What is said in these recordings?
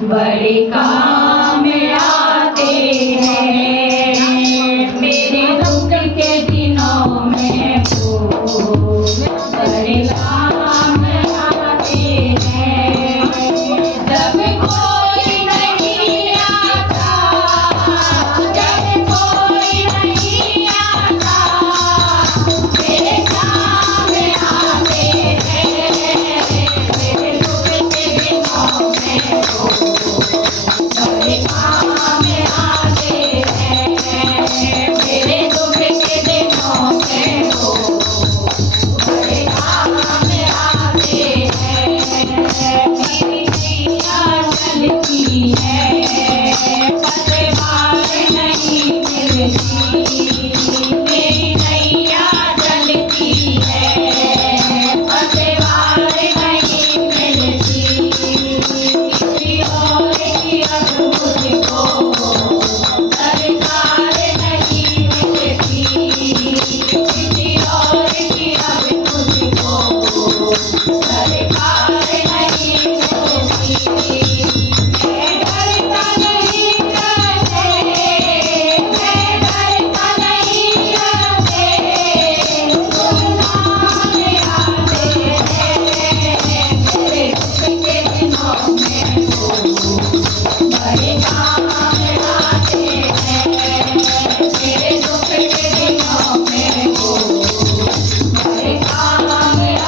बड़े काम आते हैं मेरे दुख के दिनों में वो बड़े काम आते हैं। जब कोई नहीं आता, जब कोई नहीं आता, मेरे काम आते हैं मेरे दुख के दिनों में वो बड़े काम आते हैं मेरे दुख के दिनों में वो बड़े काम आते हैं। मेरी नैया चलती है पतवार नहीं मिलती, मेरी नैया चलती है पतवार नहीं मिलती। किसी और की अब मुझको दरकार नहीं मिलती, किसी और की अब मुझको दरकार नहीं मिलती। मैं डरता नहीं कैसे, मैं डरता नहीं कैसे, गुनाह में आते हैं मेरे दुख के दिनों में वो बड़े काम आते हैं मेरे दुख के दिनों में वो बड़े काम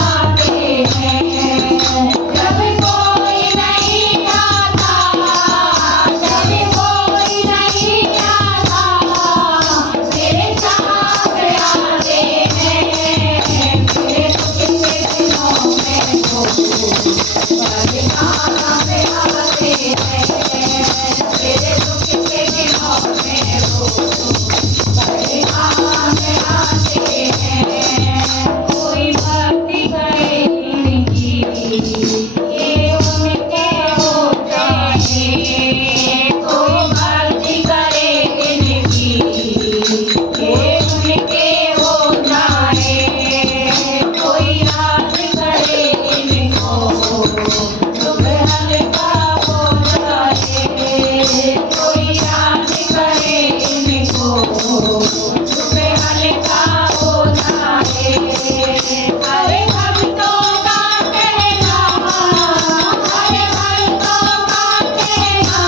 आते हैं। जब कोई नहीं आता, जब कोई नहीं आता, मेरे काम आते हैं मेरे दुख के दिनों में वो बड़े काम आते हैं मेरे दुख के दिनों में वो बड़े काम आते हैं। कोई भक्ति करे इनकी ये उनके हो जाए, कोई भक्ति करे इनकी ये उनके हो जाए, कोई याद करे इनको दुख हल्का हो जाए, कोई याद करे इनको दुख हल्का हो जाए। अरे भक्तों का कहना, अरे भक्तों का कहना,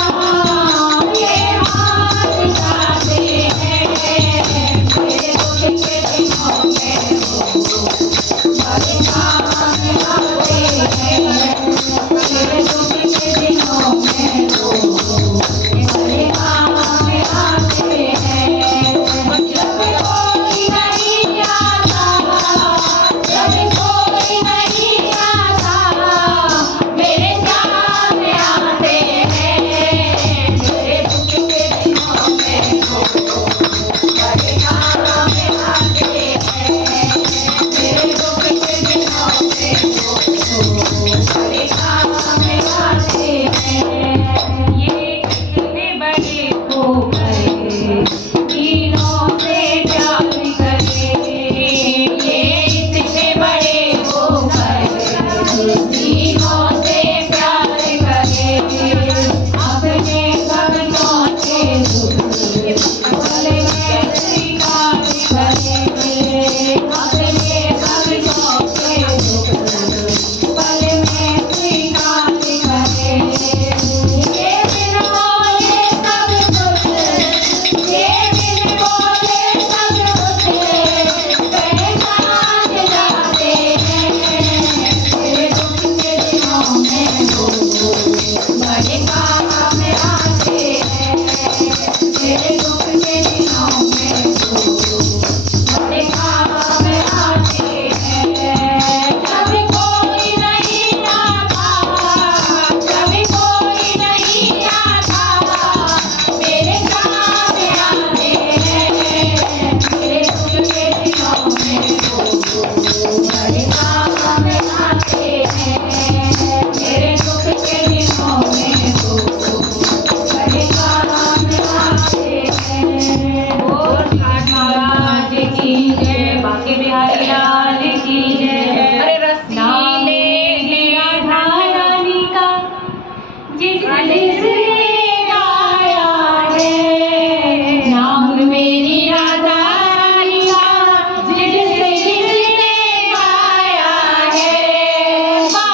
ये मान जाते हैं मेरे दुख के दिनों में वो बड़े काम आते हैं मेरे दुख के दिनों में वो बड़े काम आते हैं। जब कोई नहीं आता, जब कोई नहीं आता, मेरे काम आते हैं मेरे दुख के दिनों में वो बड़े काम आते हैं मेरे दुख के दिनों में वो बड़े काम आते हैं। ये इतने बड़े हो गए तीनों से प्यार करे, ये इतने बड़े हो गए तीनों से प्यार करे, अपने भक्तों के दुख भले में स्वीकार करे,